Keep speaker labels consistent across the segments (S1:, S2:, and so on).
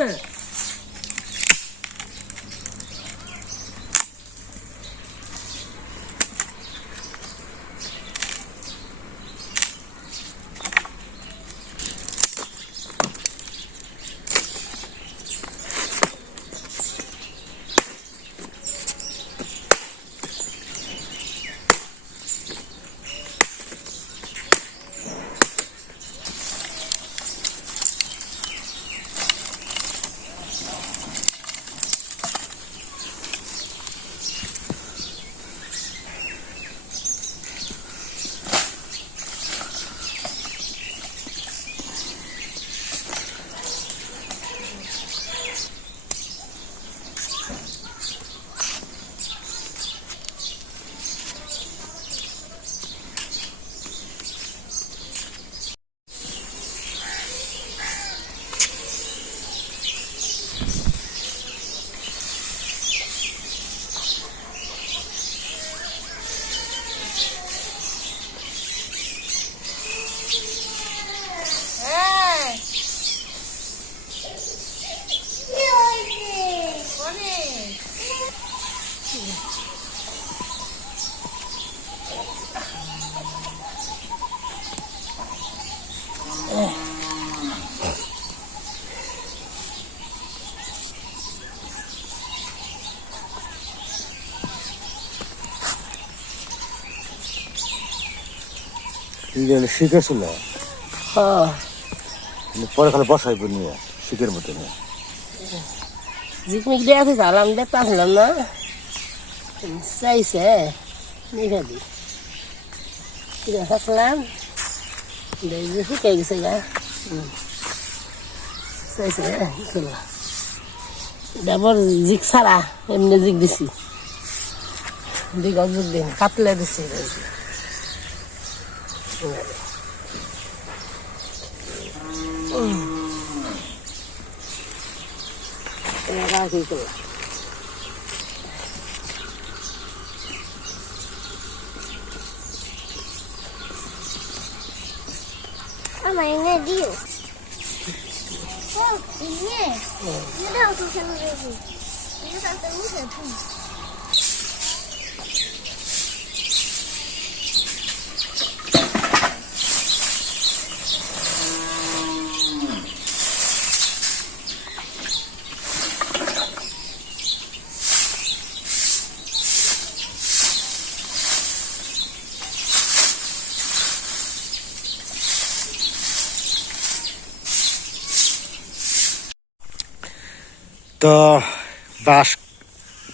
S1: Huh. শিখেছিল
S2: হ্যাঁ।
S1: পরে খালি বসাই নিয়ে শিখের মতো নিয়ে।
S2: জিকমিক দিয়ে আছে জালাম দিয়ে পারলাম না? চাইছে নিভে দি। কিনে ফাসলাম গেছে গা। চাইছে ডাবর জিক ছাড়া এমনি জিক দিছি। দিঘা জিক দিন কাতলে দিছি। エラー引いてる。
S3: Ama iğne değil. Bak iğne. Ne de atılsanız yazın. Ne de atılsanız yazın.
S1: তো বাঁশ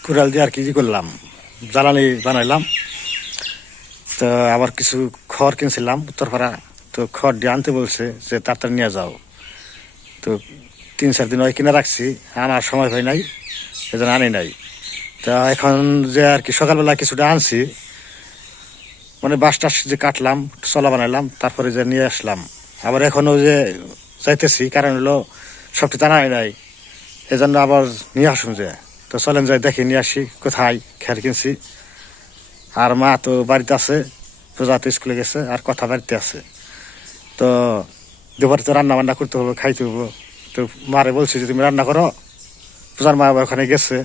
S1: কুড়াল দিয়ে আর কি করলাম, জ্বালানি বানাইলাম। তো আবার কিছু খড় কিনছিলাম উত্তরপাড়া। তো খড় দিয়ে আনতে বলছে যে, তাড়াতাড়ি নিয়ে যাও। তো তিন চার দিন ওই কিনে রাখছি, আনার সময় হয় নাই, এজন্য আনি নাই। তা এখন যে আর কি সকালবেলা কিছুটা আনছি মানে বাঁশ টাস যে কাটলাম, চলা বানাইলাম, তারপরে যে নিয়ে আসলাম। আবার এখনও যে যাইতেছি, কারণ হলো সবটি জানা হয় নাই। এজন্য আবার নিয়ে আসুন যে। তো চলেন যাই, দেখে নিয়ে আসি, কোথায়, খেয়াল কিনছি। আর মা তো বাড়িতে আছে, পূজা তো স্কুলে গেছে, আর কথা বাড়িতে আছে। তো দুপুরে তো রান্না বান্না করতে হবে খাইতে হবে তো মারে বলছি যে তুমি রান্না করো, পূজার মা ওখানে গেছে,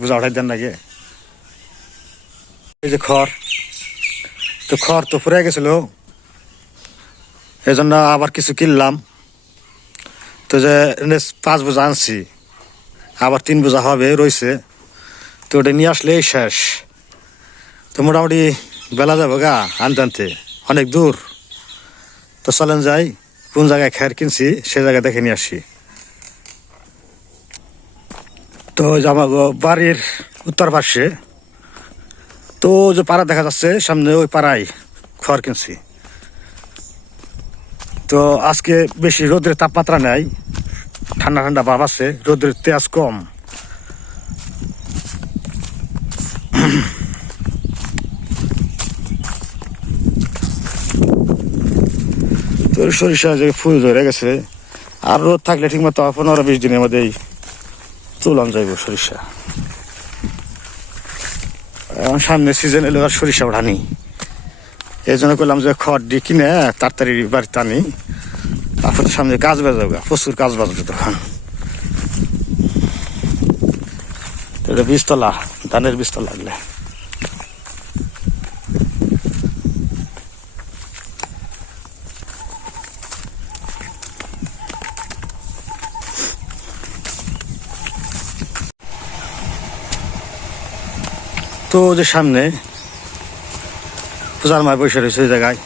S1: পূজা উঠাই দেন নাকি এই যে খড়, তো খড় তো ফুরে গেছিল। এই জন্য আবার কিছু কিনলাম। তো যে পাঁচ বোঝা আনছি। আবার তিন বোঝা হবে রয়েছে তো ওটা নিয়ে আসলেই শেষ। তো মোটামুটি বেলা যাব গা, আনতে আনতে। অনেক দূর। তো চলেন যাই, কোন জায়গায় খের কিনছি, সে জায়গায় দেখে নিয়ে আসি। তো আমার বাড়ির উত্তর পাশে। তো যে পাড়া দেখা যাচ্ছে, সামনে ওই পাড়ায় খড় কিনছি। তো আজকে বেশি রোদের তাপমাত্রা নেই। ঠান্ডা ঠান্ডা ভাব আছে, রোদের তেজ কম। সরিষা যে ফুল ধরে গেছে, আর রোদ থাকলে ঠিক মতো পনেরো বিশ দিনের মধ্যেই তুলান যাইব সরিষা। এখন সামনে সিজন এলো আর সরিষা ওঠানি এই জন্য করলাম যে খড় দিয়ে কিনে তাড়াতাড়ি বাড়িতে আনি। আপনার সামনে কাজ বাজাবো, প্রচুর কাজ বাজবে তখন এটা বীজতলা, ধানের বীজতলা লাগলে। তো যে সামনে, পূজার মায় বসে রয়েছে ওই জায়গায়।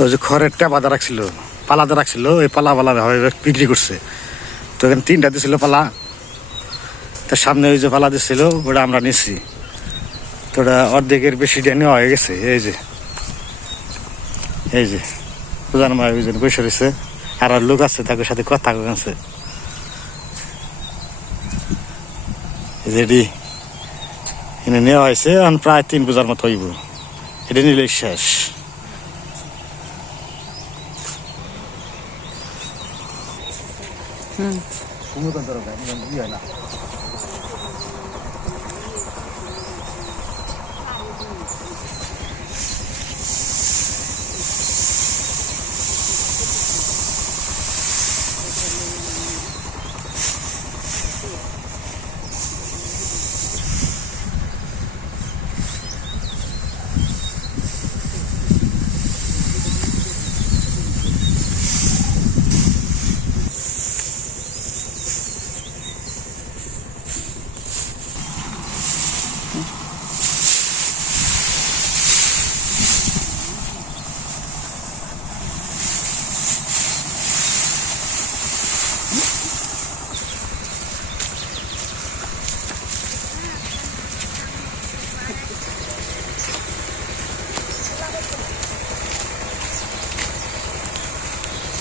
S1: তো যে খড়ের বাঁধা রাখছিল পালাতে রাখছিল, ওই পালা পালা বিক্রি করছে। তো এখানে তিনটা দিছিল পালা। তার সামনে ওই যে পালা দিছিল, ওটা আমরা নিচ্ছি তো ওটা অর্ধেকের বেশি নেওয়া হয়ে গেছে, এই যে। এই যে, প্রধান মায় ওই জন্য বসে রয়েছে। আর লোক আছে, তাদের সাথে কথা আছে। এটি এনে নেওয়া হয়েছে প্রায় তিন পূজার মতো হইব। এটা নিলে শেষ। 응. 공유던 들어가 이건 이어나.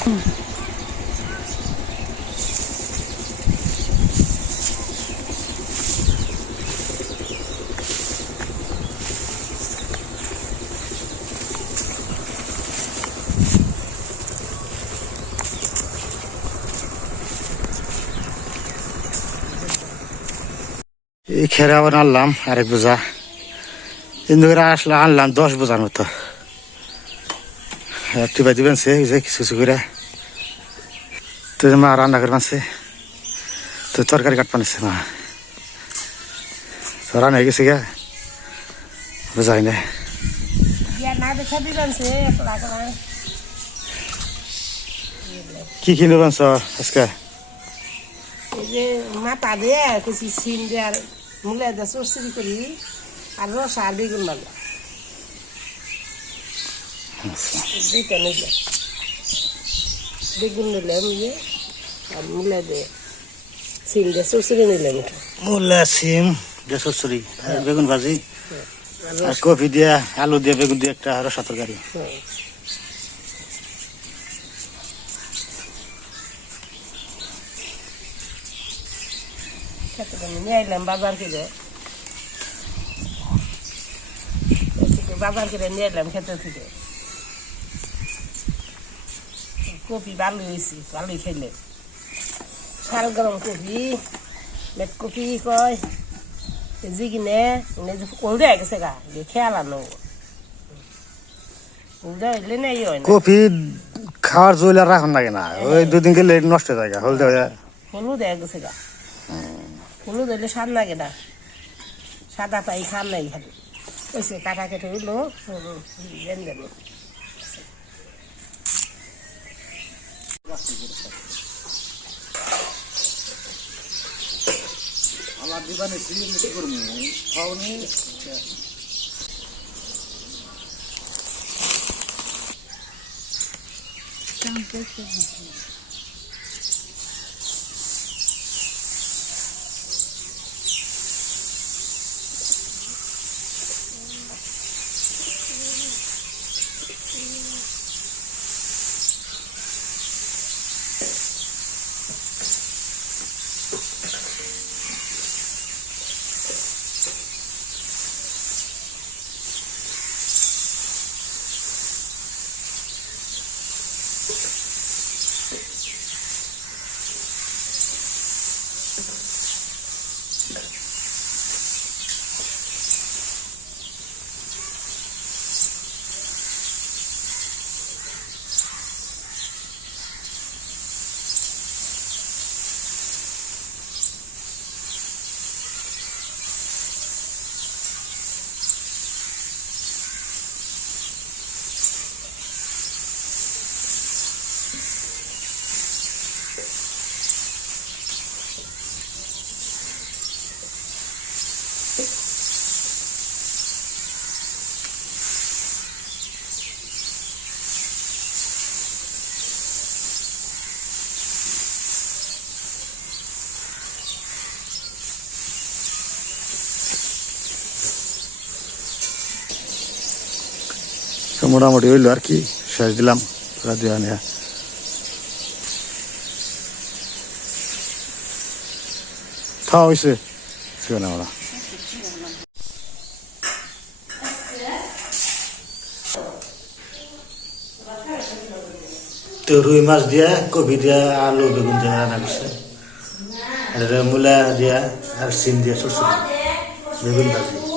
S1: এই খেরে আবার আনলাম আরেক বোঝা কিন্তু করে আসলে আনলাম দশ বোঝার মতো টিপা দিবেন সে এই যে কিছু কিছু করে তো মা রান্না করে মানছে তো তরকারি কাট পানিছে মা। তো রান্না হয়ে গেছে গা। বোঝাই না। কি কিনে বানছ আজকে?
S2: মাথা দিয়ে কিছু সিম দিয়ে আর মুলে দিয়ে চরচরি করি আর রস আর বেগুন বাংলা দুইটা নিলে। বেগুন নিলাম মুলে দিয়ে সিম দিয়ে নিলাম
S1: মূলা সিম দেশরি বেগুন ভাজি আর কফি দিয়া আলু দিয়ে বেগুন দিয়ে একটা রসা তরকারি
S2: হ্যাঁ। বাজার কিনে থেকে বাজার কিনে নিয়ে এলাম খেতে থেকে কপি ভালো হয়েছি ভালোই খেলে শাল গরম কপি মেট কপি কয়। জি কিনে উল্টে গেছে গা যে খেয়াল আনো উল্টে হইলে নেই হয় না?
S1: কফি খাওয়ার জল আর রাখুন লাগে না। ওই দুদিন গেলে নষ্ট হয়ে যায় হলদে হয়ে
S2: হলুদ হয়ে গেছে গা। হলুদ হইলে স্বাদ লাগে না। সাদা পাই খান নাই খালি। ওইসে কাটা কেটে হইল দেন দেন আমার জীবনে ফিরে নিতে করব খাওনি Thank you.
S1: মোটামুটি হইল আর কি, শেষ দিলাম পুরা দিয়া নিয়ে খাওয়া হয়েছে শুনে আমরা তো রুই মাছ দিয়া কবি দিয়া, আলু বেগুন দিয়া রান্না করছে। আর মূলা দিয়া আর সিম দিয়া ছোট বেগুন ভাজি।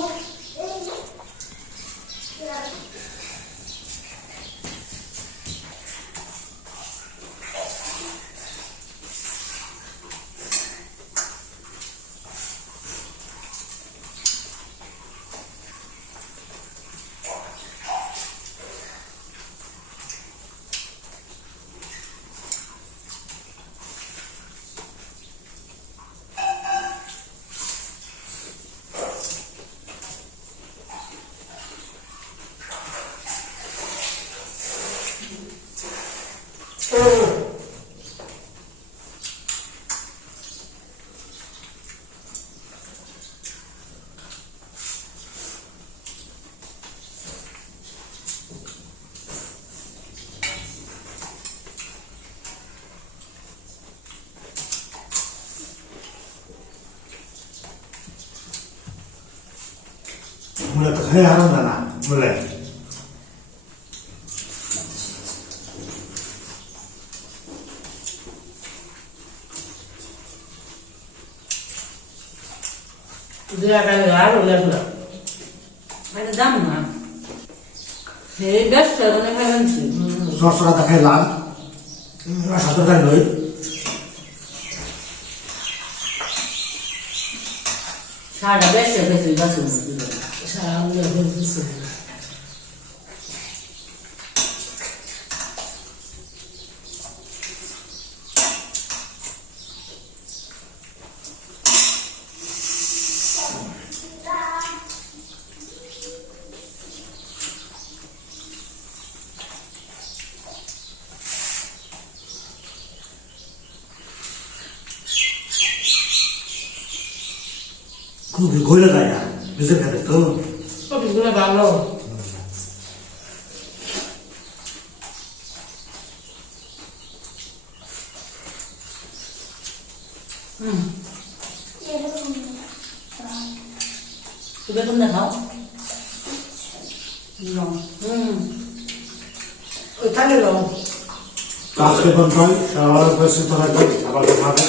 S1: মূলা তো খেয়ে হারাম না মূলায়
S2: দুই টাকা আরও লাগল
S4: মানে দাম না। এই ব্যবসা মানে ভাবছি
S1: সরসরা দেখাই লাল সাতটাই নই
S4: সারা ব্যবসা বেশি গাছ
S2: সামনে হয়েছে
S1: খুব গলে যায় না বুঝতে পারে তো
S2: কপিগুলো ভালো।
S4: তুমি বেতন দেখাও?
S2: ওইখানে রং।
S1: সবার পরিচিত থাকবে আবার দেখা হবে